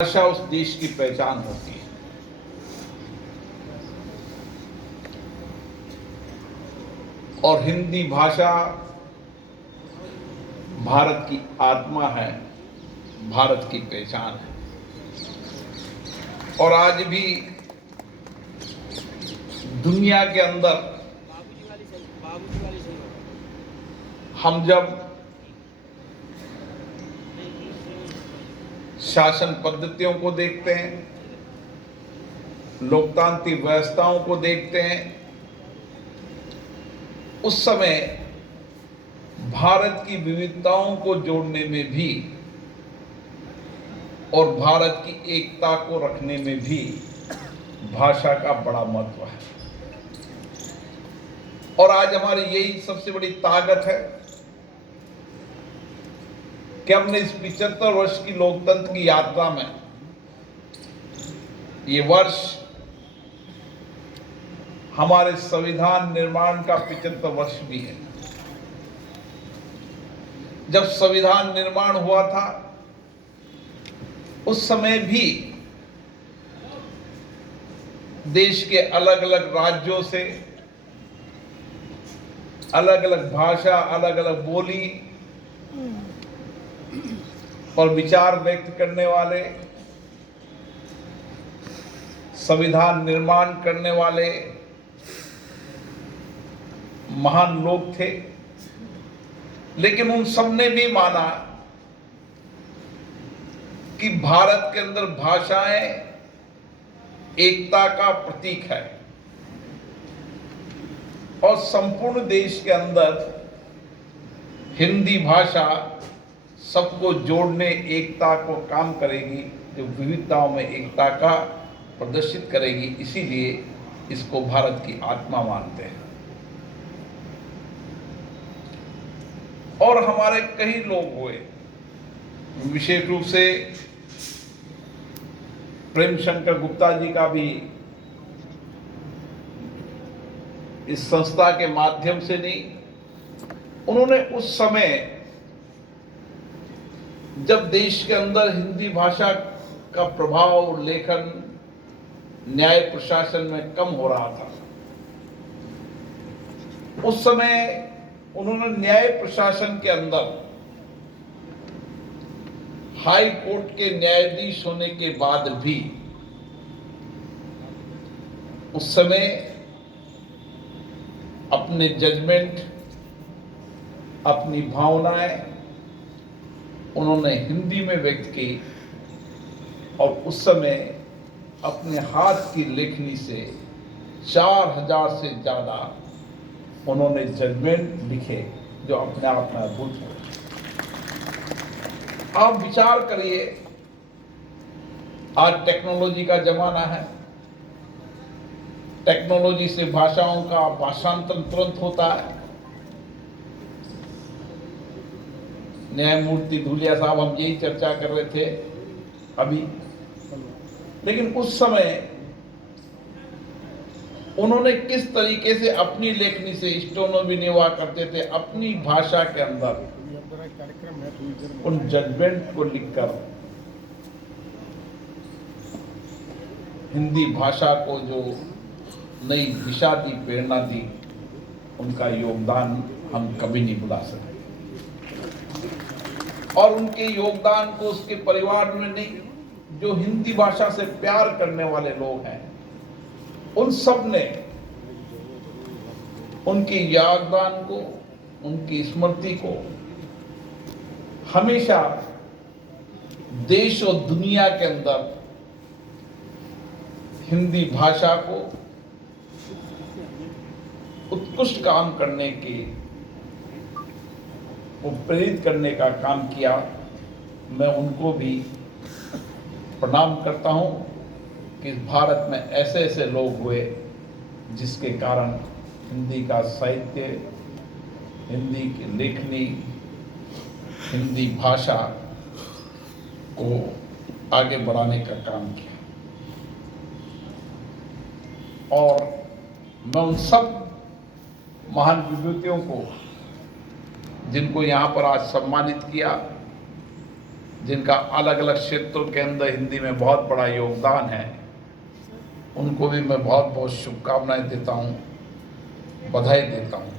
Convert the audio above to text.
भाषा उस देश की पहचान होती है। और हिंदी भाषा भारत की आत्मा है, भारत की पहचान है। और आज भी दुनिया के अंदर हम जब शासन पद्धतियों को देखते हैं, लोकतांत्रिक व्यवस्थाओं को देखते हैं, उस समय भारत की विविधताओं को जोड़ने में भी और भारत की एकता को रखने में भी भाषा का बड़ा महत्व है। और आज हमारी यही सबसे बड़ी ताकत है कि हमने इस 75 वर्ष की लोकतंत्र की यात्रा में, ये वर्ष हमारे संविधान निर्माण का 75 वर्ष भी है। जब संविधान निर्माण हुआ था उस समय भी देश के अलग अलग राज्यों से अलग अलग भाषा, अलग अलग बोली और विचार व्यक्त करने वाले, संविधान निर्माण करने वाले महान लोग थे। लेकिन उन सब ने भी माना कि भारत के अंदर भाषाएं एकता का प्रतीक है और संपूर्ण देश के अंदर हिंदी भाषा सबको जोड़ने, एकता को काम करेगी, जो विविधताओं में एकता का प्रदर्शित करेगी। इसीलिए इसको भारत की आत्मा मानते हैं। और हमारे कई लोग हुए, विशेष रूप से प्रेम शंकर गुप्ता जी का भी इस संस्था के माध्यम से नहीं, उन्होंने उस समय जब देश के अंदर हिंदी भाषा का प्रभाव लेखन, न्याय प्रशासन में कम हो रहा था, उस समय उन्होंने न्याय प्रशासन के अंदर हाई कोर्ट के न्यायाधीश होने के बाद भी उस समय अपने जजमेंट, अपनी भावनाएं उन्होंने हिंदी में व्यक्त की और उस समय अपने हाथ की लेखनी से 4000 से ज्यादा उन्होंने जजमेंट लिखे, जो अपने आप में अद्भुत है। आप विचार करिए, आज टेक्नोलॉजी का जमाना है, टेक्नोलॉजी से भाषाओं का भाषांतरण तुरंत होता है। न्यायमूर्ति धूलिया साहब, हम यही चर्चा कर रहे थे अभी। लेकिन उस समय उन्होंने किस तरीके से अपनी लेखनी से, स्टोनो भी नहीं हुआ करते थे, अपनी भाषा के अंदर उन जजमेंट को लिखकर हिंदी भाषा को जो नई दिशा दी, प्रेरणा दी, उनका योगदान हम कभी नहीं भुला सकते। और उनके योगदान को उसके परिवार में नहीं, जो हिंदी भाषा से प्यार करने वाले लोग हैं, उन सब ने उनके योगदान को, उनकी स्मृति को हमेशा देश और दुनिया के अंदर हिंदी भाषा को उत्कृष्ट काम करने के, वो प्रेरित करने का काम किया। मैं उनको भी प्रणाम करता हूं कि भारत में ऐसे ऐसे लोग हुए जिसके कारण हिंदी का साहित्य, हिंदी की लेखनी, हिंदी भाषा को आगे बढ़ाने का काम किया। और मैं उन सब महान विभूतियों को, जिनको यहाँ पर आज सम्मानित किया, जिनका अलग अलग क्षेत्रों के अंदर हिंदी में बहुत बड़ा योगदान है, उनको भी मैं बहुत बहुत शुभकामनाएं देता हूँ, बधाई देता हूँ।